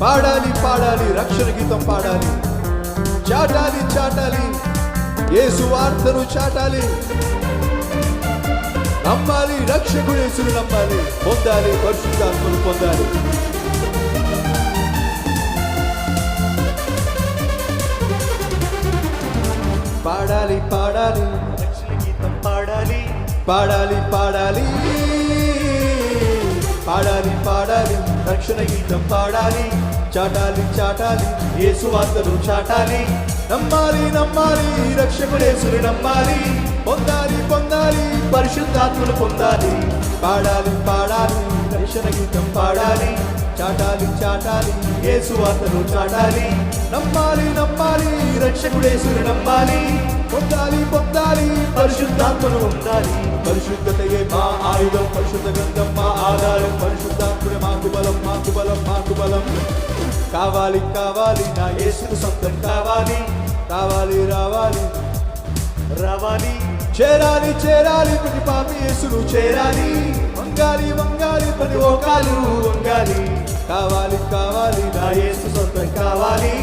పాడాలి పాడాలి, రక్షణ గీతం పాడాలి, చాటాలి చాటాలి, యేసు వార్తను చాటాలి, నమ్మాలి, రక్షకుడు యేసును నమ్మాలి, పొందాలి, పరిశుద్ధాత్మను పొందాలి. పాడాలి పాడాలి, రక్షణ గీతం పాడాలి, పాడాలి పాడాలి, పాడాలి పాడాలి, రక్షణ గీతం పాడాలి, చాటాలి చాటాలి, యేసు వార్తను చాటాలి, నమ్మాలి నమ్మాలి, రక్షకుడు యేసును నమ్మాలి, పొందాలి పొందాలి, పరిశుద్ధాత్మను పొందాలి. పాడాలి పాడాలి, రక్షణ గీతం పాడాలి, చాటాలి చాటాలి, యేసు వార్తను చాటాలి, నమ్మాలి నమ్మాలి, రక్షకుడు యేసును నమ్మాలి, పొందాలి పొందాలి, పరిశుద్ధాత్మను పొందాలి. పరిశుద్ధతయే మా ఆయుధం, పరిశుద్ధ గ్రంథం మా ఆధారం, పరిశుద్ధాత్ముడే మాకు బలం, మాకు బలం, మాకు బలం. కావాలి కావాలి, నా యేసుకు సొంతం కావాలి, కావాలి రావాలి రావాలి, చేరాలి చేరాలి, ప్రతి పాపి యేసును చేరాలి, వంగాలి వంగాలి, ప్రతి ఓకాలు వంగాలి. కావాలి కావాలి, నా యేసు సొంతం కావాలి.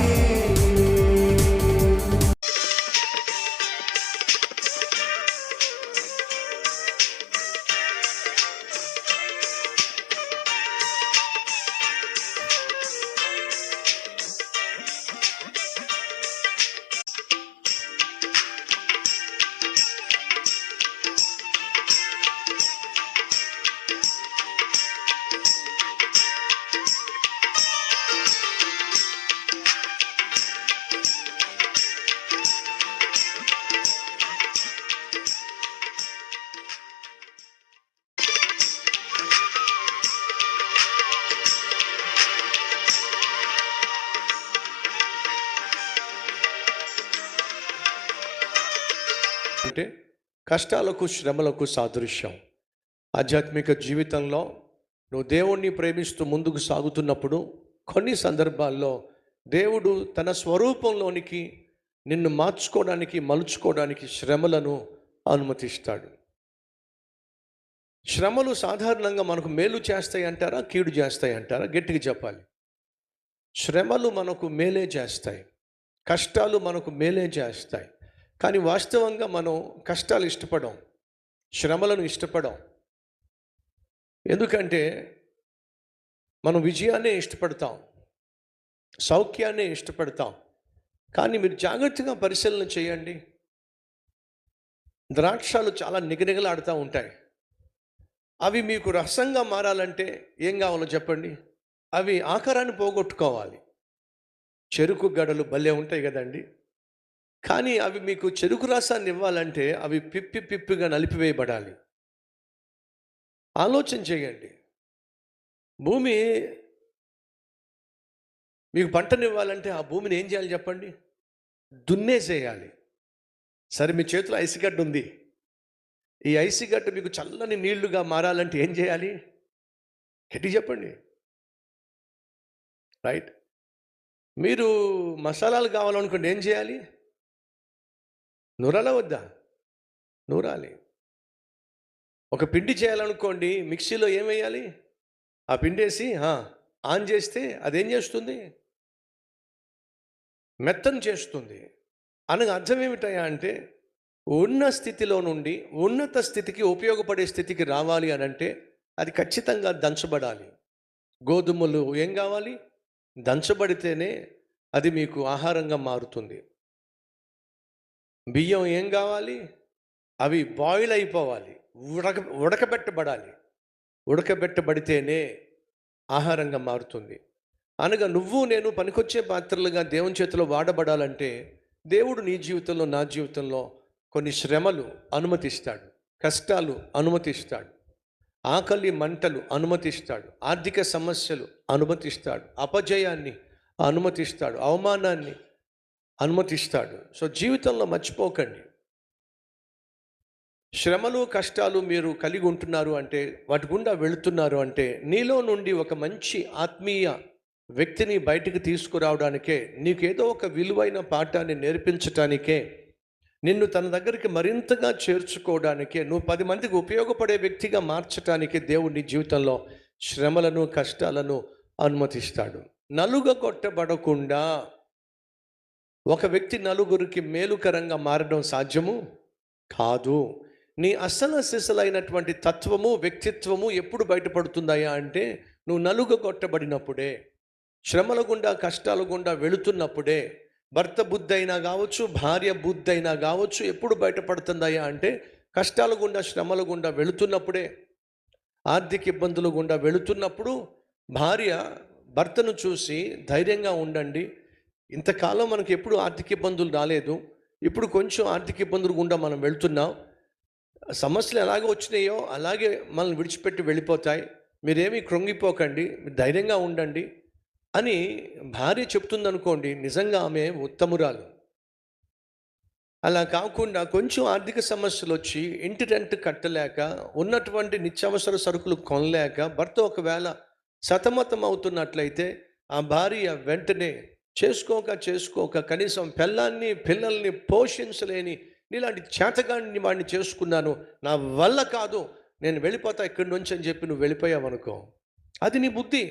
అంటే కష్టాలకు శ్రమలకు సాదృశ్యం. ఆధ్యాత్మిక జీవితంలో నువ్వు దేవుణ్ణి ప్రేమిస్తూ ముందుకు సాగుతున్నప్పుడు కొన్ని సందర్భాల్లో దేవుడు తన స్వరూపంలోనికి నిన్ను మార్చుకోవడానికి, మలుచుకోవడానికి శ్రమలను అనుమతిస్తాడు. శ్రమలు సాధారణంగా మనకు మేలు చేస్తాయి అంటారా, కీడు చేస్తాయి అంటారా? గట్టిగా చెప్పాలి. శ్రమలు మనకు మేలే చేస్తాయి, కష్టాలు మనకు మేలే చేస్తాయి. కానీ వాస్తవంగా మనం కష్టాలు ఇష్టపడం, శ్రమలను ఇష్టపడం. ఎందుకంటే మనం విజయాన్నే ఇష్టపడతాం, సౌఖ్యాన్నే ఇష్టపడతాం. కానీ మీరు జాగ్రత్తగా పరిశీలన చేయండి. ద్రాక్షాలు చాలా నిగనిగలాడుతూ ఉంటాయి. అవి మీకు రసంగా మారాలంటే ఏం కావాలో చెప్పండి? అవి ఆకారాన్ని పోగొట్టుకోవాలి. చెరుకు గడలు భలే ఉంటాయి కదండి. కానీ అవి మీకు చెరుకు రసాన్ని ఇవ్వాలంటే అవి పిప్పిగా నలిపివేయబడాలి. ఆలోచన చేయండి. భూమి మీకు పంటనివ్వాలంటే ఆ భూమిని ఏం చేయాలి చెప్పండి? దున్నేసేయాలి. సరే, మీ చేతిలో ఐసిగడ్డ ఉంది. ఈ ఐసిగడ్డ మీకు చల్లని నీళ్లుగా మారాలంటే ఏం చేయాలి? గట్టి చెప్పండి. రైట్. మీరు మసాలాలు కావాలనుకోండి, ఏం చేయాలి? నూరాలా వద్దా? నూరాలి. ఒక పిండి చేయాలనుకోండి, మిక్సీలో ఏం వేయాలి? ఆ పిండి వేసి ఆన్ చేస్తే అదేం చేస్తుంది? మెత్తను చేస్తుంది. అనగా అర్థం ఏమిటయా అంటే, ఉన్న స్థితిలో నుండి ఉన్నత స్థితికి, ఉపయోగపడే స్థితికి రావాలి అని అంటే అది ఖచ్చితంగా దంచబడాలి. గోధుమలు ఏం కావాలి? దంచబడితేనే అది మీకు ఆహారంగా మారుతుంది. బియ్యం ఏం కావాలి? అవి బాయిల్ అయిపోవాలి, ఉడకబెట్టబడాలి. ఉడకబెట్టబడితేనే ఆహారంగా మారుతుంది. అనగా నువ్వు నేను పనికొచ్చే పాత్రలుగా దేవుని చేతిలో వాడబడాలంటే దేవుడు నీ జీవితంలో, నా జీవితంలో కొన్ని శ్రమలు అనుమతిస్తాడు, కష్టాలు అనుమతిస్తాడు, ఆకలి మంటలు అనుమతిస్తాడు, ఆర్థిక సమస్యలు అనుమతిస్తాడు, అపజయాన్ని అనుమతిస్తాడు, అవమానాన్ని అనుమతిస్తాడు. సో జీవితంలో మర్చిపోకండి, శ్రమలు కష్టాలు మీరు కలిగి ఉంటున్నారు అంటే, వాటి గుండా వెళుతున్నారు అంటే, నీలో నుండి ఒక మంచి ఆత్మీయ వ్యక్తిని బయటికి తీసుకురావడానికే, నీకేదో ఒక విలువైన పాఠాన్ని నేర్పించటానికే, నిన్ను తన దగ్గరికి మరింతగా చేర్చుకోవడానికే, నువ్వు 10 మందికి ఉపయోగపడే వ్యక్తిగా మార్చడానికే దేవుడు నీ జీవితంలో శ్రమలను, కష్టాలను అనుమతిస్తాడు. నలుగగొట్టబడకుండా ఒక వ్యక్తి నలుగురికి మేలుకరంగా మారడం సాధ్యము కాదు. నీ అసలు సిసలైనటువంటి తత్వము, వ్యక్తిత్వము ఎప్పుడు బయటపడుతుందయ్యా అంటే నువ్వు నలుగగొట్టబడినప్పుడే, శ్రమల గుండా, కష్టాల గుండా వెళుతున్నప్పుడే. భర్త బుద్ధి అయినా కావచ్చు, భార్య బుద్ధి అయినా కావచ్చు, ఎప్పుడు బయటపడుతుందయ్యా అంటే కష్టాల గుండా, శ్రమల గుండా వెళుతున్నప్పుడే. ఆర్థిక ఇబ్బందులు గుండా వెళుతున్నప్పుడు భార్య భర్తను చూసి ధైర్యంగా ఉండండి, ఇంతకాలం మనకి ఎప్పుడు ఆర్థిక ఇబ్బందులు రాలేదు, ఇప్పుడు కొంచెం ఆర్థిక ఇబ్బందులు గుండా మనం వెళ్తున్నాం, సమస్యలు ఎలాగ వచ్చినాయో అలాగే మనల్ని విడిచిపెట్టి వెళ్ళిపోతాయి, మీరేమీ కృంగిపోకండి, మీరు ధైర్యంగా ఉండండి అని భార్య చెప్తుందనుకోండి, నిజంగా ఆమె ఉత్తమురాలు. అలా కాకుండా కొంచెం ఆర్థిక సమస్యలు వచ్చి ఇంటి రెంట్ కట్టలేక, ఉన్నటువంటి నిత్యావసర సరుకులు కొనలేక భర్త ఒకవేళ సతమతం అవుతున్నట్లయితే ఆ భార్య వెంటనే చేసుకోక కనీసం పిల్లల్ని పోషించలేని నీలాంటి చేతగాడిని వాడిని చేసుకున్నాను, నా వల్ల కాదు, నేను వెళ్ళిపోతా ఇక్కడి నుంచి అని చెప్పి నువ్వు వెళ్ళిపోయావనుకో, అది నీ బుద్ధి.